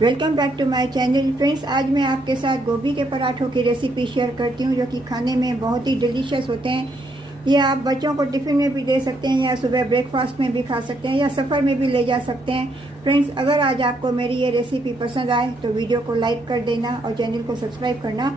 Welcome back to my channel. Friends, आज मैं आपके साथ गोभी के पराठों की रेसिपी शेयर करती हूँ जो कि खाने में बहुत ही डिलीशियस होते हैं। ये आप बच्चों को टिफ़िन में भी दे सकते हैं या सुबह ब्रेकफास्ट में भी खा सकते हैं या सफ़र में भी ले जा सकते हैं। फ्रेंड्स, अगर आज आपको मेरी ये रेसिपी पसंद आए तो वीडियो को लाइक कर देना और चैनल को सब्सक्राइब करना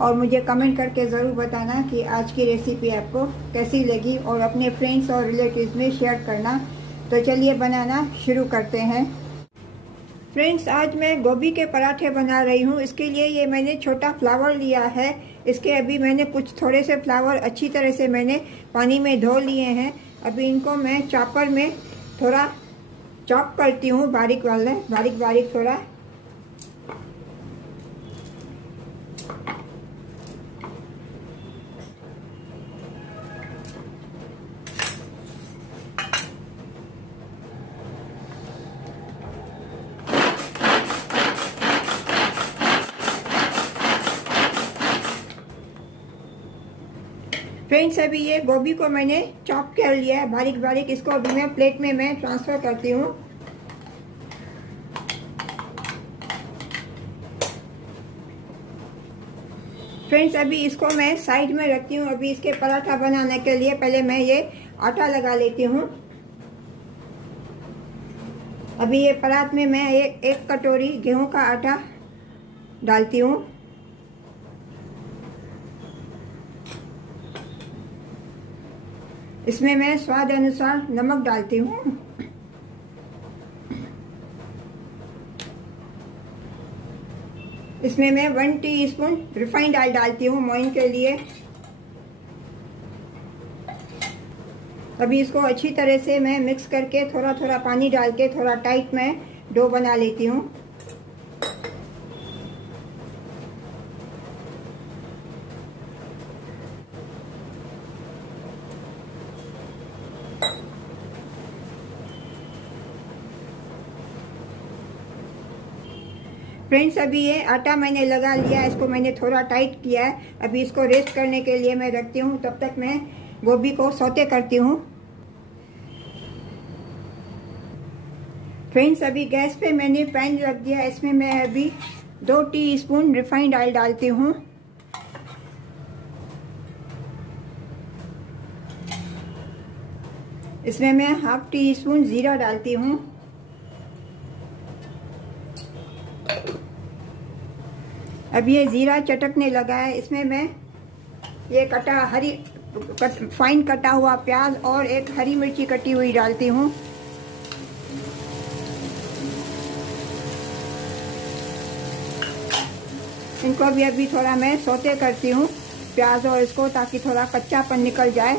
और मुझे कमेंट करके ज़रूर बताना कि आज की रेसिपी आपको कैसी लगी और अपने फ्रेंड्स और रिलेटिव्स में शेयर करना। तो चलिए बनाना शुरू करते हैं। फ्रेंड्स, आज मैं गोभी के पराठे बना रही हूँ। इसके लिए ये मैंने छोटा फ्लावर लिया है। इसके अभी मैंने कुछ थोड़े से फ्लावर अच्छी तरह से मैंने पानी में धो लिए हैं। अभी इनको मैं चॉपर में थोड़ा चॉप करती हूँ, बारीक बारीक थोड़ा। फ्रेंड्स, अभी ये गोभी को मैंने चॉप कर लिया है बारीक बारीक। इसको अभी मैं प्लेट में ट्रांसफ़र करती हूँ। फ्रेंड्स, अभी इसको मैं साइड में रखती हूँ। अभी इसके पराठा बनाने के लिए पहले मैं ये आटा लगा लेती हूँ। अभी ये परात में मैं एक कटोरी गेहूं का आटा डालती हूँ। इसमें मैं स्वाद अनुसार नमक डालती हूँ। इसमें मैं 1 टीस्पून रिफाइंड ऑयल डालती हूँ मोइन के लिए। अभी इसको अच्छी तरह से मैं मिक्स करके थोड़ा थोड़ा पानी डाल के थोड़ा टाइट मैं डो बना लेती हूँ। फ्रेंड्स, अभी ये आटा मैंने लगा लिया है। इसको मैंने थोड़ा टाइट किया है। अभी इसको रेस्ट करने के लिए मैं रखती हूँ। तब तक मैं गोभी को सौते करती हूँ। फ्रेंड्स, अभी गैस पे मैंने पैन रख दिया। इसमें मैं अभी 2 टीस्पून रिफाइंड ऑयल डालती हूँ। इसमें मैं हाफ टीस्पून जीरा डालती हूँ। अब ये जीरा चटकने लगा है। इसमें मैं ये फाइन कटा हुआ प्याज और एक हरी मिर्ची कटी हुई डालती हूँ। इनको भी अभी थोड़ा मैं सौते करती हूँ प्याज और इसको, ताकि थोड़ा कच्चापन निकल जाए।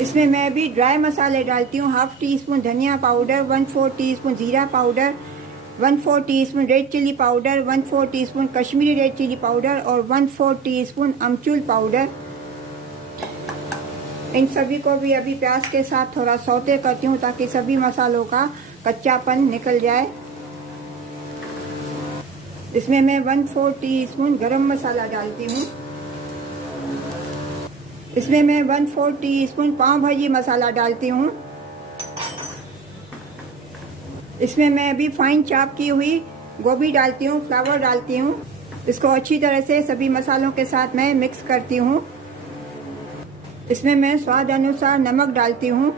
इसमें मैं अभी ड्राई मसाले डालती हूँ। हाफ टीस्पून धनिया पाउडर, 1/4 टीस्पून जीरा powder, 1/4 teaspoon red chilli powder, 1/4 teaspoon Kashmiri red chilli powder और 1/4 टीस्पून अमचूर पाउडर। इन सभी को भी अभी प्याज के साथ थोड़ा सौते करती हूँ ताकि सभी मसालों का कच्चापन निकल जाए। इसमें मैं 1/4 टीस्पून गरम मसाला डालती हूँ। इसमें मैं 1/4 टीस्पून पाव भाजी मसाला डालती हूँ। इसमें मैं अभी फाइन चॉप की हुई गोभी डालती हूँ, फ्लावर डालती हूँ। इसको अच्छी तरह से सभी मसालों के साथ मैं मिक्स करती हूँ। इसमें मैं स्वाद अनुसार नमक डालती हूँ।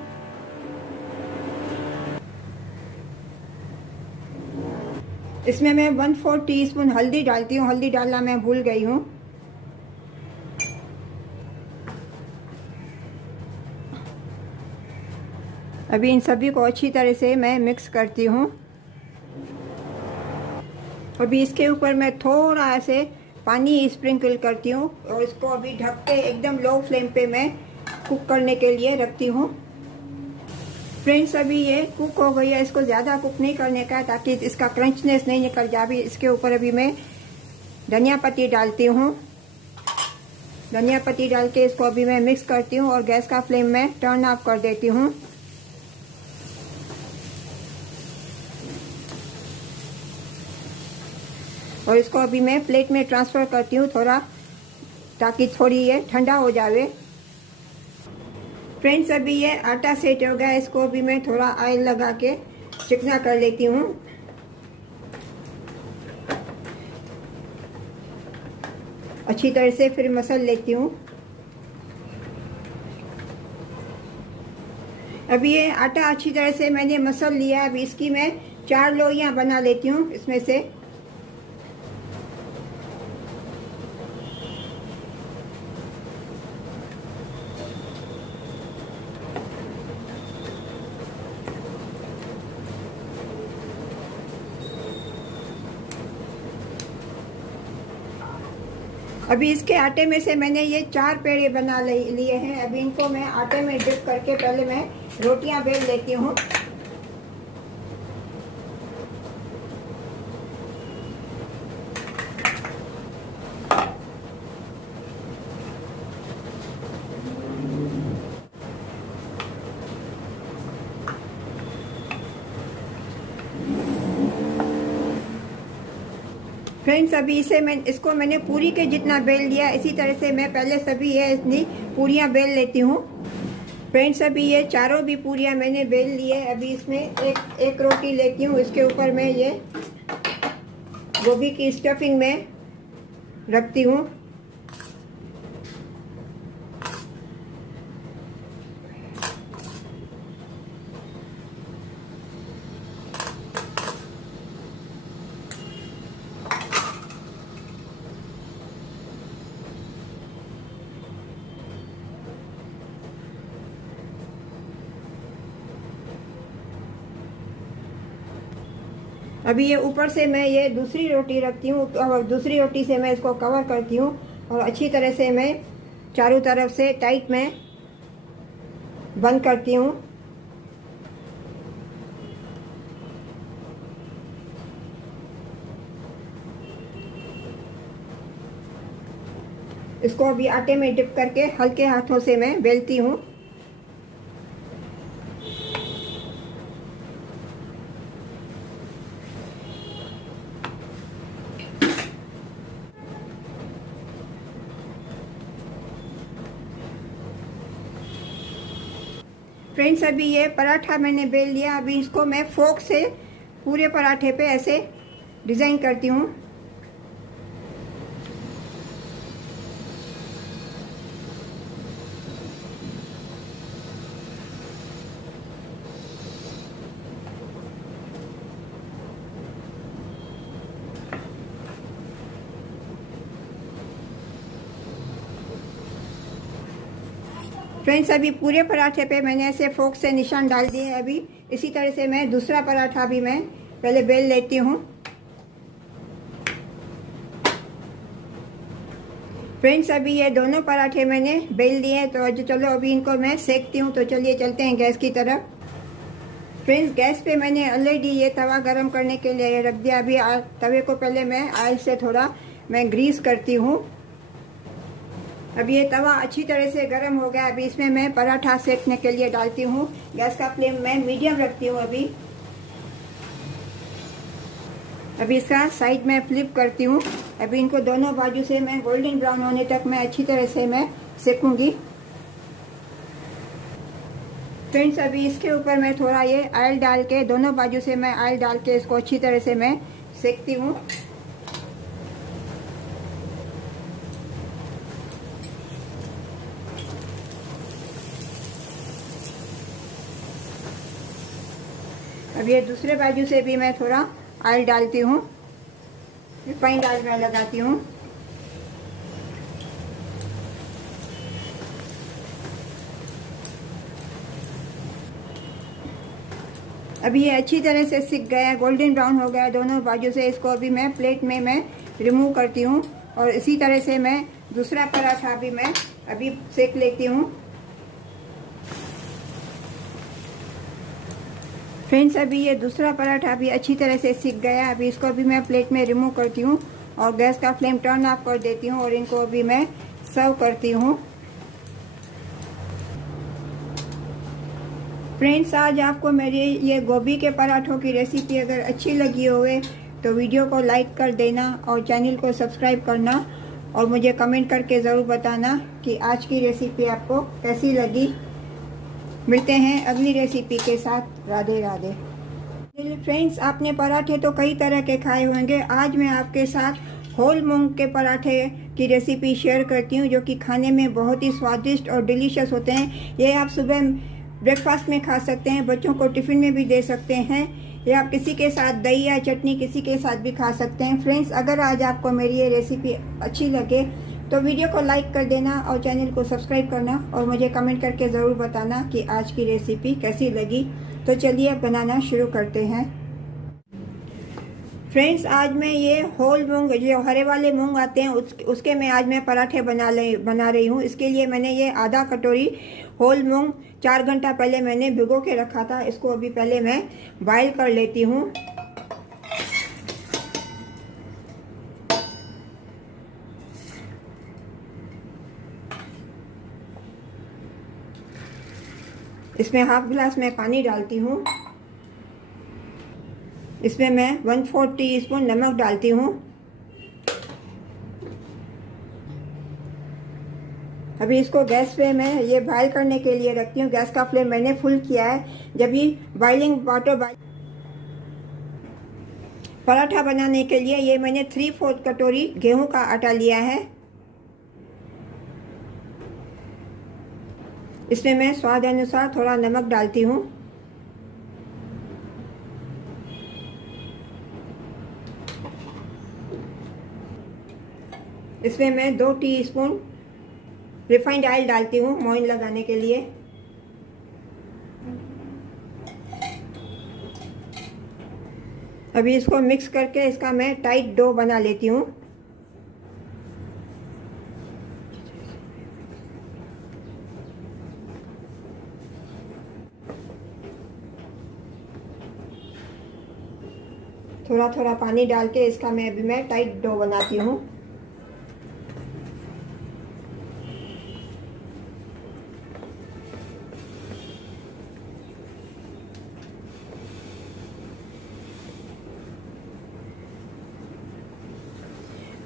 इसमें मैं 1/4 टीस्पून हल्दी डालती हूँ। हल्दी डालना मैं भूल गई हूँ। अभी इन सभी को अच्छी तरह से मैं मिक्स करती हूँ। अभी इसके ऊपर मैं थोड़ा ऐसे पानी स्प्रिंकल करती हूँ और इसको अभी ढक के एकदम लो फ्लेम पे मैं कुक करने के लिए रखती हूँ। फ्रेंड्स, अभी ये कुक हो गई है। इसको ज़्यादा कुक नहीं करने का है ताकि इसका क्रंचनेस नहीं निकल जाए। अभी इसके ऊपर अभी मैं धनिया पत्ती डालती हूँ। धनिया पत्ती डाल के इसको अभी मैं मिक्स करती हूँ और गैस का फ्लेम मैं टर्न ऑफ कर देती हूँ। और इसको अभी मैं प्लेट में ट्रांसफ़र करती हूँ थोड़ा, ताकि थोड़ी ये ठंडा हो जाए। फ्रेंड्स, अभी ये आटा सेट हो गया। इसको भी मैं थोड़ा ऑयल लगा के चिकना कर लेती हूँ। अच्छी तरह से फिर मसल लेती हूँ। अभी ये आटा अच्छी तरह से मैंने मसल लिया। अभी इसकी मैं 4 लोइयाँ बना लेती हूँ इसमें से। अभी इसके आटे में से मैंने ये 4 पेड़े बना लिए हैं। अभी इनको मैं आटे में डिप करके पहले मैं रोटियां बेल लेती हूँ। फ्रेंड्स, अभी इसको मैंने पूरी के जितना बेल लिया। इसी तरह से मैं पहले सभी ये इतनी पूरियां बेल लेती हूँ। फ्रेंड्स, अभी ये चारों भी पूरियां मैंने बेल ली है। अभी इसमें एक रोटी लेती हूँ। इसके ऊपर मैं ये गोभी की स्टफिंग में रखती हूँ। अभी ये ऊपर से मैं ये दूसरी रोटी रखती हूँ और दूसरी रोटी से मैं इसको कवर करती हूँ और अच्छी तरह से मैं चारों तरफ से टाइट में बंद करती हूँ। इसको अभी आटे में डिप करके हल्के हाथों से मैं बेलती हूँ। फ्रेंड्स, अभी ये पराठा मैंने बेल लिया। अभी इसको मैं फोक से पूरे पराठे पे ऐसे डिज़ाइन करती हूँ। फ्रेंड्स, अभी पूरे पराठे पे मैंने ऐसे फोक से निशान डाल दिए हैं। अभी इसी तरह से मैं दूसरा पराठा भी मैं पहले बेल लेती हूँ। फ्रेंड्स, अभी ये दोनों पराठे मैंने बेल लिए हैं। तो चलो अभी इनको मैं सेकती हूँ। तो चलिए चलते हैं गैस की तरफ। फ्रेंड्स, गैस पे मैंने ऑलरेडी ये तवा गरम करने के लिए रख दिया। अभी तवे को पहले मैं ऑयल से थोड़ा मैं ग्रीस करती हूँ। अभी ये तवा अच्छी तरह से गर्म हो गया। अभी इसमें मैं पराठा सेकने के लिए डालती हूँ। गैस का फ्लेम मैं मीडियम रखती हूँ। अभी इसका साइड में फ्लिप करती हूँ। अभी इनको दोनों बाजू से मैं गोल्डन ब्राउन होने तक मैं अच्छी तरह से मैं सेकूंगी। फ्रेंड्स, अभी इसके ऊपर मैं थोड़ा ये ऑयल डाल के दोनों बाजू से मैं ऑयल डाल के इसको अच्छी तरह से मैं सेकती हूँ। अब ये दूसरे बाजू से भी मैं थोड़ा ऑयल डालती हूँ। रिफाइंड ऑयल मैं लगाती हूँ। अभी ये अच्छी तरह से सिक गया, गोल्डन ब्राउन हो गया दोनों बाजू से। इसको अभी मैं प्लेट में मैं रिमूव करती हूँ और इसी तरह से मैं दूसरा पराठा भी मैं अभी सेक लेती हूँ। फ्रेंड्स, अभी ये दूसरा पराठा भी अच्छी तरह से सिक गया। अभी इसको भी मैं प्लेट में रिमूव करती हूँ और गैस का फ्लेम टर्न ऑफ कर देती हूँ और इनको अभी मैं सर्व करती हूँ। फ्रेंड्स, आज आपको मेरी ये गोभी के पराठों की रेसिपी अगर अच्छी लगी होवे तो वीडियो को लाइक कर देना और चैनल को सब्सक्राइब करना और मुझे कमेंट करके ज़रूर बताना कि आज की रेसिपी आपको कैसी लगी। मिलते हैं अगली रेसिपी के साथ। राधे राधे। फ्रेंड्स, आपने पराठे तो कई तरह के खाए होंगे। आज मैं आपके साथ होल मूंग के पराठे की रेसिपी शेयर करती हूँ, जो कि खाने में बहुत ही स्वादिष्ट और डिलीशियस होते हैं। ये आप सुबह ब्रेकफास्ट में खा सकते हैं, बच्चों को टिफ़िन में भी दे सकते हैं, या आप किसी के साथ दही या चटनी किसी के साथ भी खा सकते हैं। फ्रेंड्स, अगर आज आपको मेरी ये रेसिपी अच्छी लगे तो वीडियो को लाइक कर देना और चैनल को सब्सक्राइब करना, और मुझे कमेंट करके ज़रूर बताना कि आज की रेसिपी कैसी लगी। तो चलिए अब बनाना शुरू करते हैं। फ्रेंड्स, आज मैं ये होल मूंग, जो हरे वाले मूंग आते हैं, उसके मैं आज मैं पराठे बना रही हूँ। इसके लिए मैंने ये आधा कटोरी होल मूंग 4 घंटा पहले मैंने भिगो के रखा था। इसको अभी पहले मैं बॉयल कर लेती हूँ। इसमें हाफ गिलास में पानी डालती हूँ। इसमें मैं 1/4 टीस्पून नमक डालती हूँ। अभी इसको गैस पे मैं ये बॉयल करने के लिए रखती हूँ। गैस का फ्लेम मैंने फुल किया है। जब ये बॉइलिंग वाटर पराठा बनाने के लिए ये मैंने 3/4 कटोरी गेहूं का आटा लिया है। इसमें मैं स्वाद अनुसार थोड़ा नमक डालती हूँ। इसमें मैं 2 टीस्पून रिफाइंड ऑयल डालती हूँ मोइन लगाने के लिए। अभी इसको मिक्स करके इसका मैं टाइट डो बना लेती हूँ। थोड़ा थोड़ा पानी डाल के इसका मैं टाइट डो बनाती हूँ।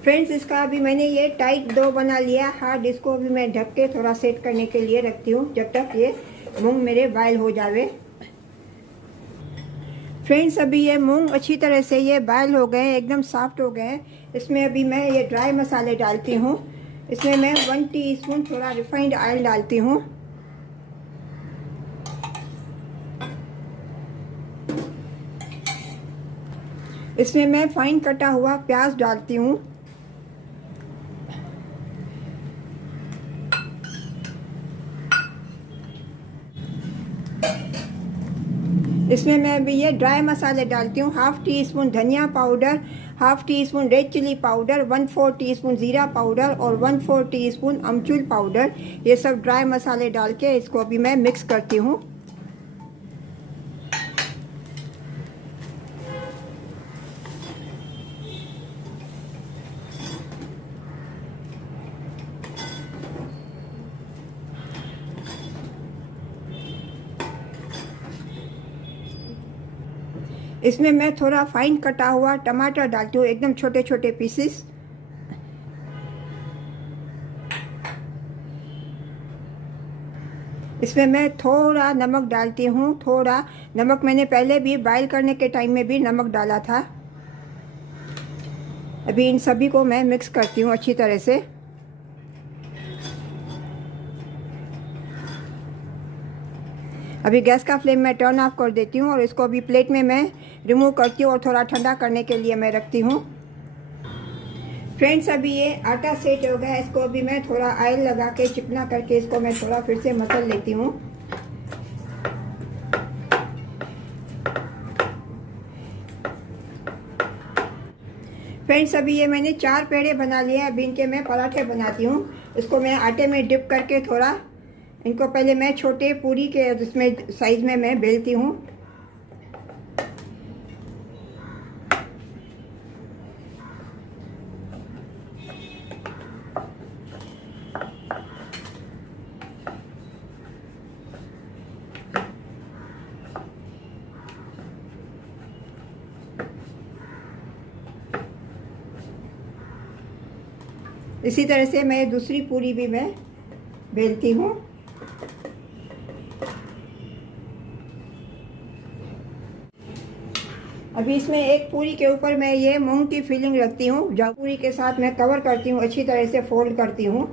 फ्रेंड्स, इसका अभी मैंने ये टाइट डो बना लिया हार्ड। इसको अभी मैं ढक के थोड़ा सेट करने के लिए रखती हूँ, जब तक ये मूंग मेरे बॉयल हो जावे। फ्रेंड्स, अभी ये मूंग अच्छी तरह से ये बॉयल हो गए, एकदम सॉफ्ट हो गए हैं। इसमें अभी मैं ये ड्राई मसाले डालती हूँ। इसमें मैं 1 टीस्पून थोड़ा रिफाइंड ऑयल डालती हूँ। इसमें मैं फाइन कटा हुआ प्याज डालती हूँ। इसमें मैं अभी ये ड्राई मसाले डालती हूँ। 1/2 टीस्पून धनिया powder, 1/2 teaspoon red chilli powder, 1/4 teaspoon ज़ीरा पाउडर और 1/4 टीस्पून अमचूर पाउडर। ये सब ड्राई मसाले डाल के इसको अभी मैं मिक्स करती हूँ। इसमें मैं थोड़ा फाइन कटा हुआ टमाटर डालती हूँ, एकदम छोटे छोटे पीसेस। इसमें मैं थोड़ा नमक डालती हूँ। थोड़ा नमक मैंने पहले भी बॉयल करने के टाइम में भी नमक डाला था। अभी इन सभी को मैं मिक्स करती हूँ अच्छी तरह से। अभी गैस का फ्लेम मैं टर्न ऑफ कर देती हूँ और इसको अभी प्लेट में मैं रिमूव करती हूँ और थोड़ा ठंडा करने के लिए मैं रखती हूँ। फ्रेंड्स, अभी ये आटा सेट हो गया। इसको अभी मैं थोड़ा ऑयल लगा के चिकना करके इसको मैं थोड़ा फिर से मसल लेती हूँ। फ्रेंड्स, अभी ये मैंने 4 पेड़े बना लिए हैं। अभी इनके मैं पराठे बनाती हूँ। इसको मैं आटे में डिप करके थोड़ा इनको पहले मैं छोटे पूरी के इसमें साइज में मैं बेलती हूँ। इसी तरह से मैं दूसरी पूरी भी मैं बेलती हूँ। अभी इसमें एक पूरी के ऊपर मैं ये मूंग की फिलिंग रखती हूँ, जो पूरी के साथ मैं कवर करती हूँ, अच्छी तरह से फोल्ड करती हूँ।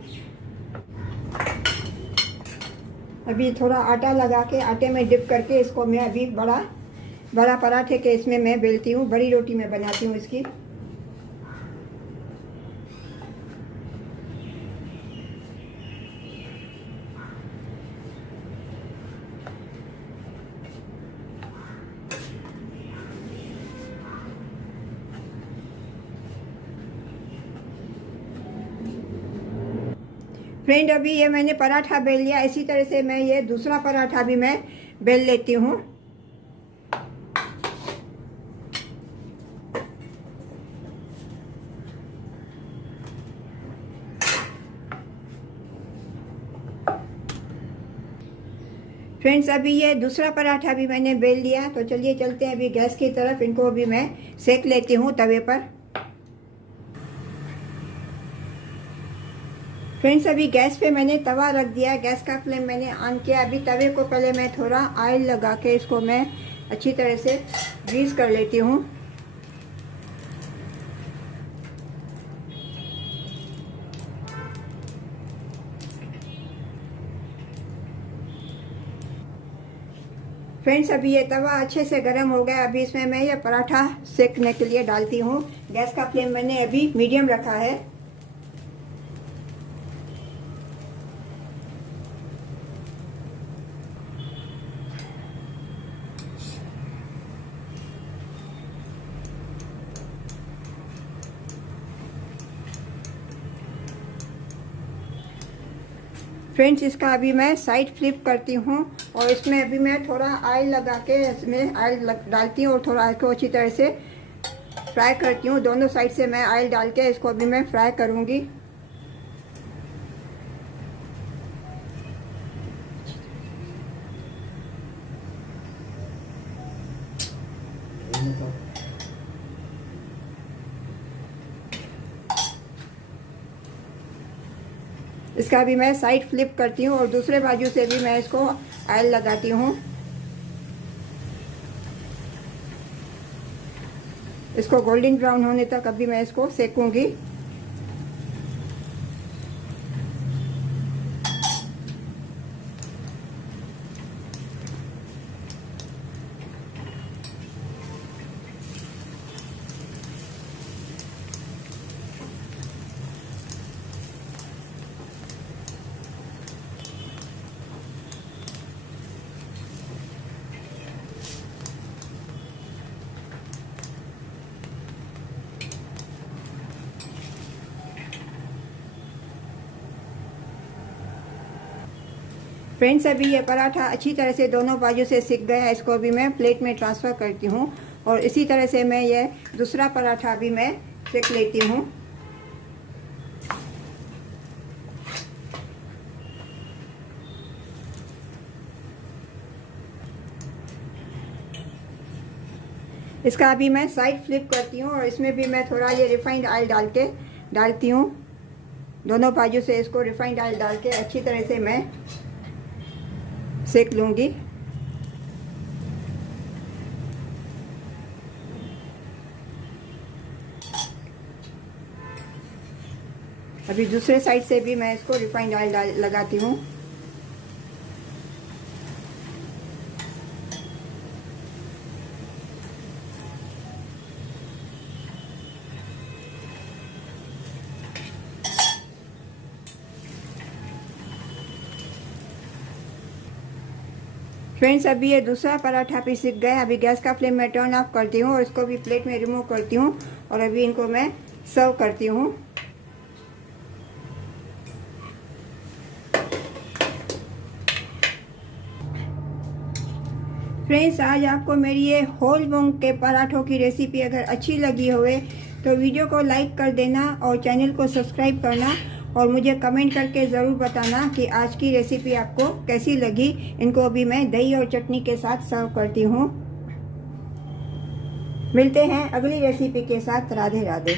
अभी थोड़ा आटा लगा के आटे में डिप करके इसको मैं अभी बड़ा पराठे के इसमें मैं बेलती हूँ, बड़ी रोटी में बनाती हूँ इसकी। फ्रेंड, अभी ये मैंने पराठा बेल लिया। इसी तरह से मैं ये दूसरा पराठा भी मैं बेल लेती हूँ। फ्रेंड्स, अभी ये दूसरा पराठा भी मैंने बेल लिया, तो चलिए चलते हैं अभी गैस की तरफ। इनको भी मैं सेक लेती हूँ तवे पर। फ्रेंड्स, अभी गैस पे मैंने तवा रख दिया, गैस का फ्लेम मैंने ऑन किया। अभी तवे को पहले मैं थोड़ा ऑयल लगा के इसको मैं अच्छी तरह से ग्रीस कर लेती हूँ। फ्रेंड्स, अभी ये तवा अच्छे से गर्म हो गया। अभी इसमें मैं ये पराठा सेकने के लिए डालती हूँ। गैस का फ्लेम मैंने अभी मीडियम रखा है। फ्रेंड्स, इसका अभी मैं साइड फ्लिप करती हूँ और इसमें अभी मैं थोड़ा ऑयल लगा के इसमें ऑयल डालती हूँ और थोड़ा इसको अच्छी तरह से फ्राई करती हूँ। दोनों साइड से मैं ऑयल डाल के इसको अभी मैं फ्राई करूँगी। इसका भी मैं साइड फ्लिप करती हूँ और दूसरे बाजू से भी मैं इसको ऑयल लगाती हूँ। इसको गोल्डन ब्राउन होने तक अभी मैं इसको सेकूंगी। फ्रेंड्स, अभी ये पराठा अच्छी तरह से दोनों बाजू से सिक गया। इसको भी मैं प्लेट में ट्रांसफ़र करती हूँ और इसी तरह से मैं ये दूसरा पराठा भी मैं सेक लेती हूँ। इसका अभी मैं साइड फ्लिप करती हूँ और इसमें भी मैं थोड़ा ये रिफाइंड ऑयल डालती हूँ। दोनों बाजू से इसको रिफाइंड ऑयल डाल के अच्छी तरह से मैं सेक लूँगी। अभी दूसरे साइड से भी मैं इसको रिफाइंड ऑयल लगाती हूँ। फ्रेंड्स, अभी ये दूसरा पराठा भी सिक गया। अभी गैस का फ्लेम मैं टर्न ऑफ करती हूँ और इसको भी प्लेट में रिमूव करती हूँ और अभी इनको मैं सर्व करती हूँ। फ्रेंड्स, आज आपको मेरी ये होल मूंग के पराठों की रेसिपी अगर अच्छी लगी होवे तो वीडियो को लाइक कर देना और चैनल को सब्सक्राइब करना और मुझे कमेंट करके ज़रूर बताना कि आज की रेसिपी आपको कैसी लगी। इनको अभी मैं दही और चटनी के साथ सर्व करती हूँ। मिलते हैं अगली रेसिपी के साथ। राधे राधे।